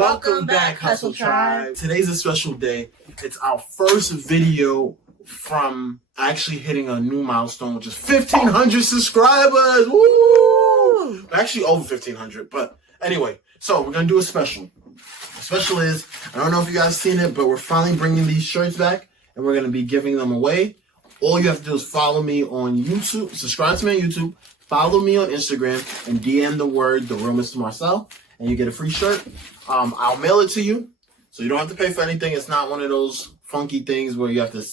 Welcome back, Hustle Tribe. Today's a special day. It's our first video from actually hitting a new milestone, which is 1,500 subscribers. Woo! Actually over 1,500, but anyway, so we're gonna do a special. The special is, I don't know if you guys seen it, but we're finally bringing these shirts back, and we're gonna be giving them away. All you have to do is follow me on YouTube, subscribe to me on YouTube, follow me on Instagram, and DM the word "The Real Mr. Marcelle," and you get a free shirt. I'll mail it to you, so you don't have to pay for anything. It's not one of those funky things where you have to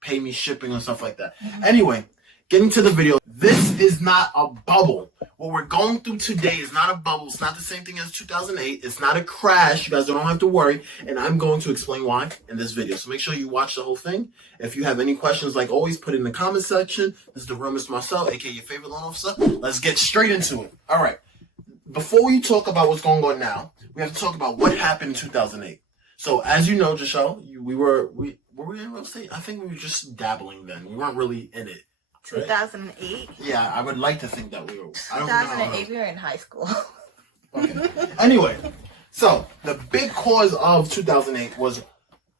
pay me shipping or stuff like that. Anyway, getting to the video. This is not a bubble. What we're going through today is not a bubble. It's not the same thing as 2008. It's not a crash. You guys don't have to worry. And I'm going to explain why in this video. So make sure you watch the whole thing. If you have any questions, like always, put it in the comment section. This is the real Mr. Marcelle, aka your favorite loan officer. Let's get straight into it. All right. Before we talk about what's going on now, we have to talk about what happened in 2008. So as you know, Giselle, were we in real estate? I think we were just dabbling then. We weren't really in it. 2008? Yeah, I would like to think that we were. 2008, we were in high school. Okay. Anyway, so the big cause of 2008 was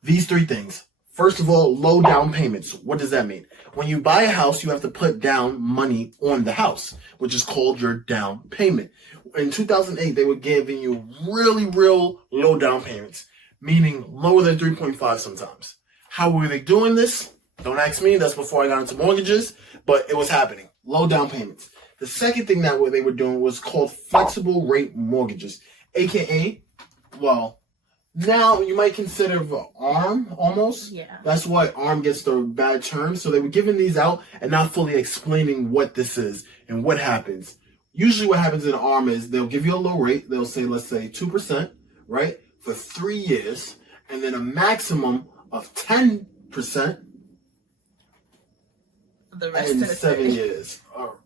these three things. First of all, low down payments. What does that mean? When you buy a house, you have to put down money on the house, which is called your down payment. In 2008, they were giving you real low down payments, meaning lower than 3.5 sometimes. How were they doing this? Don't ask me. That's before I got into mortgages, but it was happening. Low down payments. The second thing that they were doing was called flexible rate mortgages, aka, well, now you might consider ARM almost. Yeah. That's why ARM gets the bad term. So they were giving these out and not fully explaining what this is and what happens. Usually what happens in ARM is they'll give you a low rate. They'll say, let's say 2%, right? For 3 years, and then a maximum of 10% the rest in of the 7 years.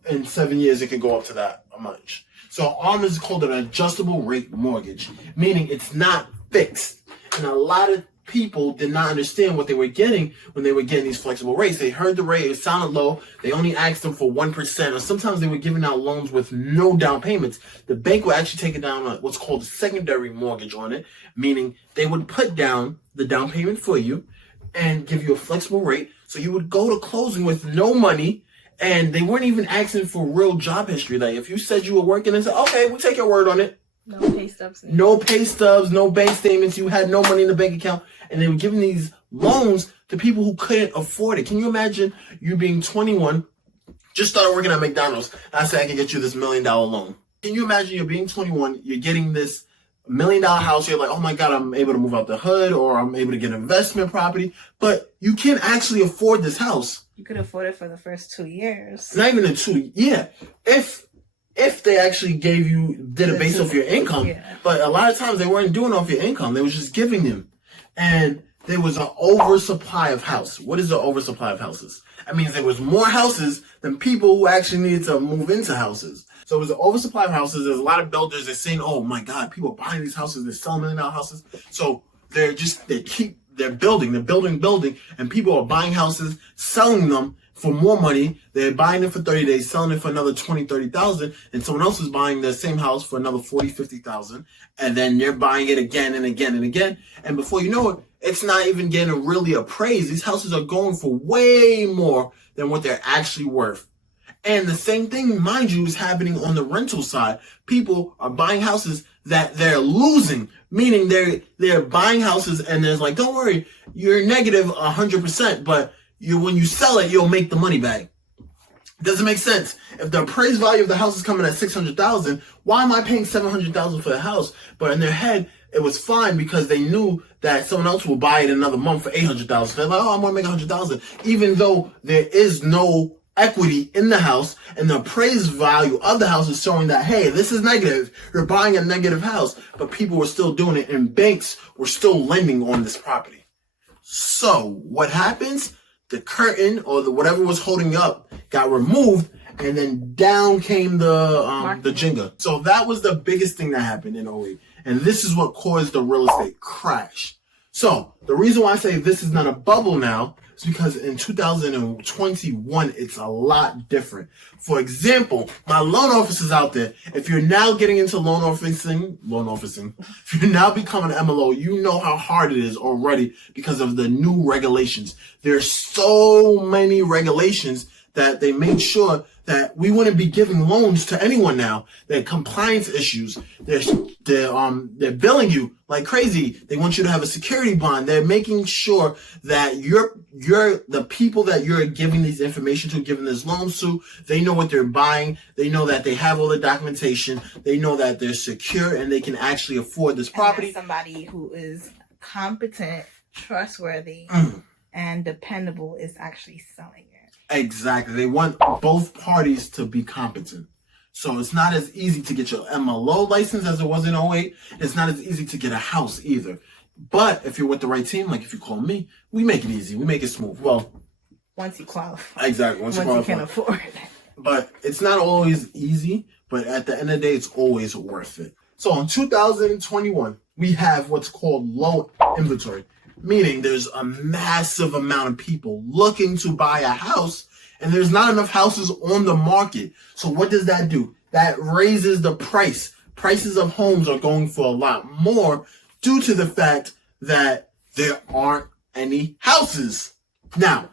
In 7 years, it can go up to that much. So ARM is called an adjustable rate mortgage, meaning it's not fixed. And a lot of people did not understand what they were getting when they were getting these flexible rates. They heard the rate, it sounded low. They only asked them for 1%, or sometimes they were giving out loans with no down payments. The bank would actually take it down on what's called a secondary mortgage on it, meaning they would put down the down payment for you and give you a flexible rate. So you would go to closing with no money, and they weren't even asking for real job history. Like if you said you were working and said, okay, we'll take your word on it. No pay stubs. No pay stubs, no bank statements. You had no money in the bank account. And they were giving these loans to people who couldn't afford it. Can you imagine you being 21, just started working at McDonald's, and I said I can get you this $1 million loan. Can you imagine you're being 21, you're getting this $1 million house, you're like, oh my God, I'm able to move out the hood, or I'm able to get investment property, but you can't actually afford this house. You could afford it for the first 2 years. Not even the 2, yeah. If they actually did it based off your income. Yeah. But a lot of times they weren't doing it off your income. They was just giving them. And there was an oversupply of house. What is the oversupply of houses? That means there was more houses than people who actually needed to move into houses. So it was an oversupply of houses. There's a lot of builders that saying, oh my God, people are buying these houses. They're selling $1 million houses. So they're building, and people are buying houses, selling them for more money. They're buying it for 30 days, selling it for another 20, 30,000, and someone else is buying the same house for another 40, 50,000, and then they're buying it again and again and again. And before you know it, it's not even getting really appraised. These houses are going for way more than what they're actually worth. And the same thing, mind you, is happening on the rental side. People are buying houses that they're losing, meaning they're buying houses and there's like, don't worry, you're negative 100%, but when you sell it, you'll make the money back. Doesn't make sense. If the appraised value of the house is coming at $600,000, why am I paying $700,000 for the house? But in their head, it was fine because they knew that someone else will buy it another month for $800,000. They're like, oh, I'm gonna make $100,000, even though there is no equity in the house, and the appraised value of the house is showing that, hey, this is negative. You're buying a negative house, but people were still doing it, and banks were still lending on this property. So what happens? The curtain or whatever was holding up got removed, and then down came the Jenga. So that was the biggest thing that happened in 08, and this is what caused the real estate crash. So the reason why I say this is not a bubble now is because in 2021, it's a lot different. For example, my loan officers out there, if you're now getting into loan officing, if you're now becoming an MLO, you know how hard it is already because of the new regulations. There's so many regulations that they made sure that we wouldn't be giving loans to anyone now. There are compliance issues. They're billing you like crazy. They want you to have a security bond. They're making sure that you're the people that you're giving these information to, giving this loans to, they know what they're buying. They know that they have all the documentation. They know that they're secure and they can actually afford this property. And somebody who is competent, trustworthy, and dependable is actually selling it. Exactly. They want both parties to be competent. So it's not as easy to get your MLO license as it was in 08. It's not as easy to get a house either. But if you're with the right team, like if you call me, we make it easy. We make it smooth. Well, once you qualify. Exactly. Once you can afford it. But it's not always easy. But at the end of the day, it's always worth it. So in 2021, we have what's called low inventory. Meaning there's a massive amount of people looking to buy a house and there's not enough houses on the market. So what does that do? That raises the price. Prices of homes are going for a lot more due to the fact that there aren't any houses. Now,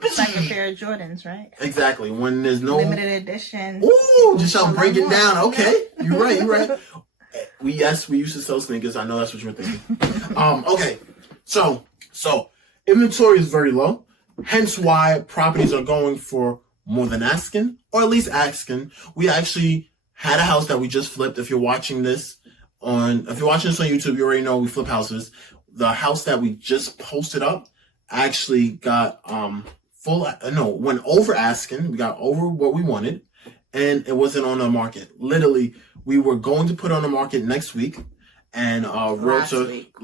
it's like a pair of Jordans, right? Exactly. When there's no limited edition. Ooh, just I'll break it down. Okay. You're right. We used to sell sneakers. I know that's what you were thinking. Okay. So inventory is very low, hence why properties are going for more than asking, or at least asking. We actually had a house that we just flipped. If you're watching this on YouTube, you already know we flip houses. The house that we just posted up actually got went over asking. We got over what we wanted, and it wasn't on the market. Literally, we were going to put it on the market next week. And last week.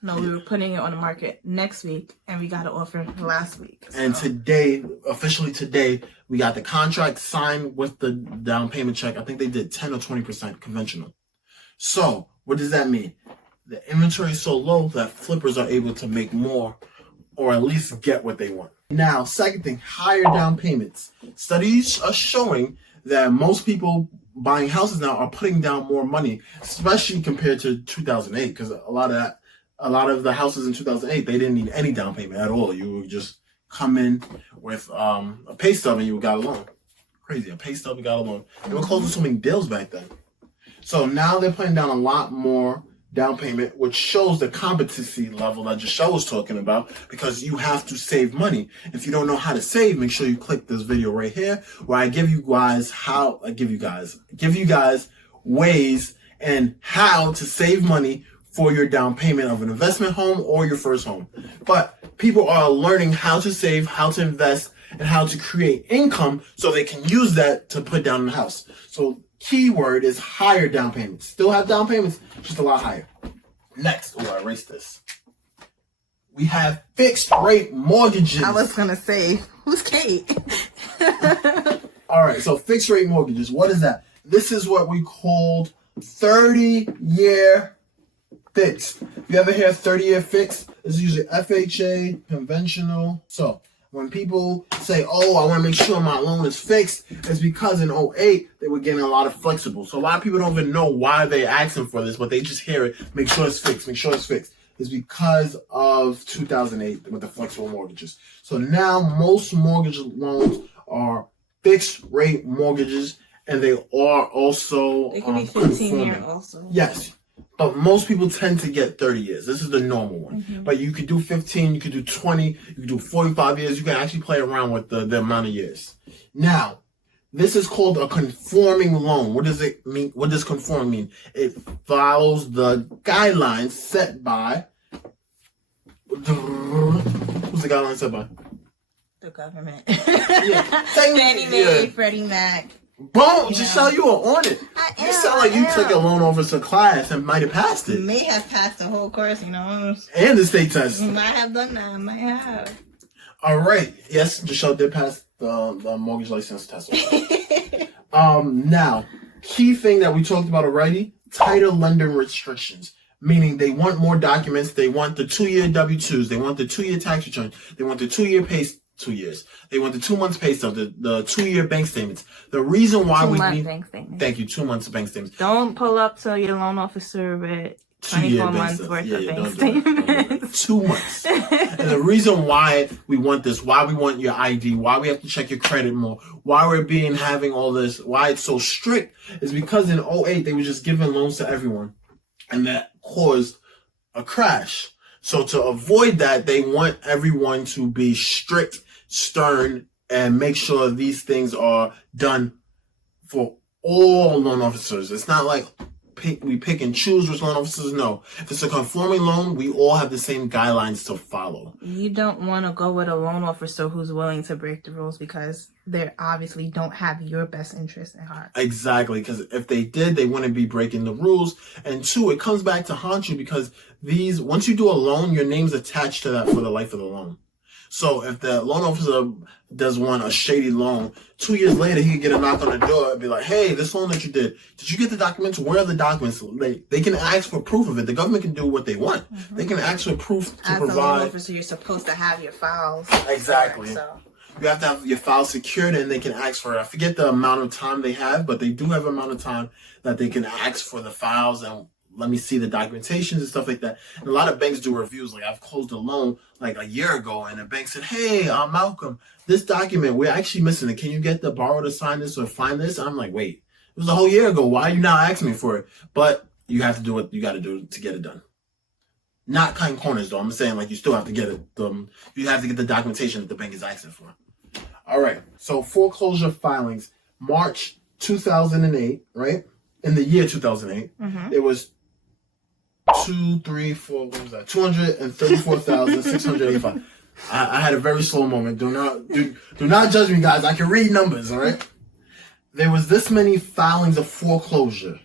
No, we were putting it on the market next week, and we got an offer last week. So. And officially today, we got the contract signed with the down payment check. I think they did 10 or 20% conventional. So what does that mean? The inventory is so low that flippers are able to make more, or at least get what they want. Now, second thing, higher down payments. Studies are showing that most people buying houses now are putting down more money, especially compared to 2008, because a lot of the houses in 2008, they didn't need any down payment at all. You would just come in with a pay stub and you got a loan. Crazy, a pay stub, you got a loan. They were closing so many deals back then. So now they're putting down a lot more down payment, which shows the competency level that Giselle was talking about, because you have to save money. If you don't know how to save, make sure you click this video right here where I give you guys ways and how to save money for your down payment of an investment home or your first home. But people are learning how to save, how to invest, and how to create income so they can use that to put down the house. So keyword is higher down payments. Still have down payments, just a lot higher. Next, I erased this. We have fixed rate mortgages. I was gonna say, who's Kate? All right, so fixed rate mortgages. What is that? This is what we called 30-year fixed. If you ever hear 30-year fixed, it's usually FHA, conventional. So when people say, oh, I want to make sure my loan is fixed, it's because in 08, they were getting a lot of flexible. So a lot of people don't even know why they're asking for this, but they just hear it, make sure it's fixed, make sure it's fixed. It's because of 2008 with the flexible mortgages. So now most mortgage loans are fixed rate mortgages, and they are also they can be 15 years also. Yes. But most people tend to get 30 years. This is the normal one. Mm-hmm. But you could do 15, you could do 20, you could do 45 years. You can actually play around with the amount of years. Now, this is called a conforming loan. What does it mean? What does conforming mean? It follows the guidelines set by... Who's the guidelines set by? The government. Yeah. Fannie Mae, Freddie Mac. Boom! Giselle, you are on it. You sound like you took a loan officer class and might have passed it. May have passed the whole course, And the state test. Might have done that. Might have. All right. Yes, Giselle did pass the mortgage license test. Now, key thing that we talked about already, tighter lender restrictions. meaning they want more documents. They want the 2-year W-2s. They want the 2-year tax return. They want the 2-year pay. 2 years. They want the 2 months pay stub, the 2-year bank statements. The reason why we need bank statements. Thank you, 2 months of bank statements. Don't pull up to your loan officer with 24 months worth of bank statements. 2 months. And the reason why we want this, why we want your ID, why we have to check your credit more, why we're having all this, why it's so strict, is because in 2008 they were just giving loans to everyone, and that caused a crash. So to avoid that, they want everyone to be strict, stern, and make sure these things are done for all loan officers. It's not like we pick and choose which loan officers. No. If it's a conforming loan, we all have the same guidelines to follow. You don't want to go with a loan officer who's willing to break the rules because they obviously don't have your best interest at heart. Exactly, because if they did, they wouldn't be breaking the rules. And 2, it comes back to haunt you because once you do a loan, your name's attached to that for the life of the loan. So if the loan officer does want a shady loan, 2 years later, he can get a knock on the door and be like, hey, this loan that you did you get the documents? Where are the documents? They can ask for proof of it. The government can do what they want. Mm-hmm. They can ask for proof to provide. As a loan officer, you're supposed to have your files. Exactly. So you have to have your files secured, and they can ask for it. I forget the amount of time they have, but they do have an amount of time that they can ask for the files and let me see the documentations and stuff like that. And a lot of banks do reviews. Like I've closed a loan like a year ago, and the bank said, hey, Malcolm, this document, we're actually missing it. Can you get the borrower to sign this or find this? And I'm like, wait, it was a whole year ago. Why are you now asking me for it? But you have to do what you got to do to get it done. Not cutting corners, though. I'm saying like you still have to get it. You have to get the documentation that the bank is asking for. All right. So foreclosure filings, March 2008, right? In the year 2008, it was 234,685. I had a very slow moment. Do not judge me, guys. I can read numbers, all right? There was this many filings of foreclosure.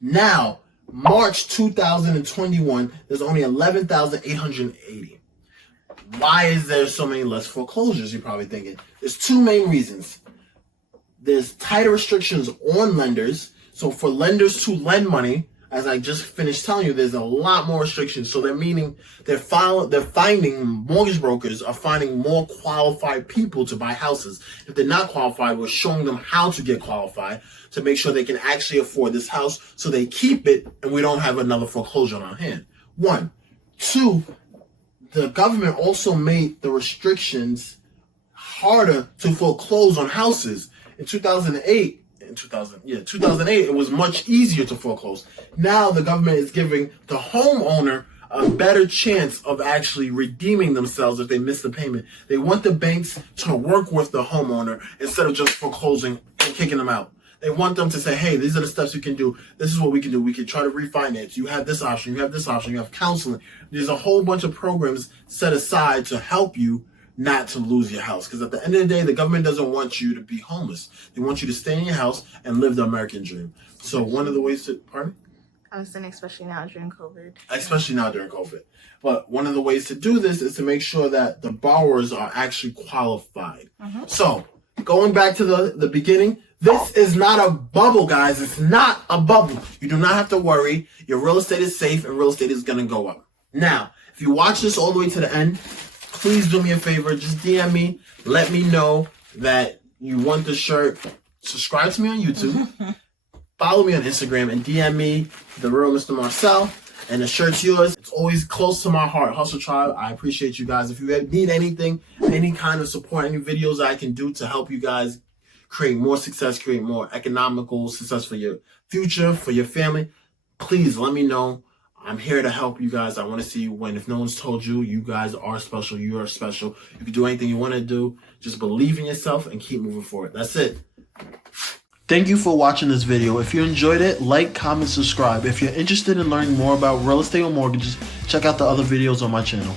Now, March 2021, there's only 11,880. Why is there so many less foreclosures, you're probably thinking? There's 2 main reasons. There's tighter restrictions on lenders. So for lenders to lend money, as I just finished telling you, there's a lot more restrictions. So they're finding mortgage brokers are finding more qualified people to buy houses. If they're not qualified, we're showing them how to get qualified to make sure they can actually afford this house so they keep it and we don't have another foreclosure on our hand. 1. 2, the government also made the restrictions harder to foreclose on houses. In 2008, it was much easier to foreclose. Now the government is giving the homeowner a better chance of actually redeeming themselves if they miss the payment. They want the banks to work with the homeowner instead of just foreclosing and kicking them out. They want them to say, hey, these are the steps you can do. This is what we can do. We can try to refinance. You have this option. You have this option. You have counseling. There's a whole bunch of programs set aside to help you not to lose your house. Because at the end of the day, the government doesn't want you to be homeless. They want you to stay in your house and live the American dream. So one of the ways to, pardon? I was saying especially now during COVID. Especially now during COVID. But one of the ways to do this is to make sure that the borrowers are actually qualified. So going back to the beginning, this is not a bubble, guys. It's not a bubble. You do not have to worry. Your real estate is safe and real estate is going to go up. Now, if you watch this all the way to the end, please do me a favor. Just DM me. Let me know that you want the shirt. Subscribe to me on YouTube. Follow me on Instagram and DM me, The Real Mr. Marcelle. And the shirt's yours. It's always close to my heart. Hustle Tribe, I appreciate you guys. If you need anything, any kind of support, any videos I can do to help you guys create more success, create more economical success for your future, for your family, please let me know. I'm here to help you guys. I want to see you win. If no one's told you, you guys are special. You are special. You can do anything you want to do. Just believe in yourself and keep moving forward. That's it. Thank you for watching this video. If you enjoyed it, like, comment, subscribe. If you're interested in learning more about real estate or mortgages, check out the other videos on my channel.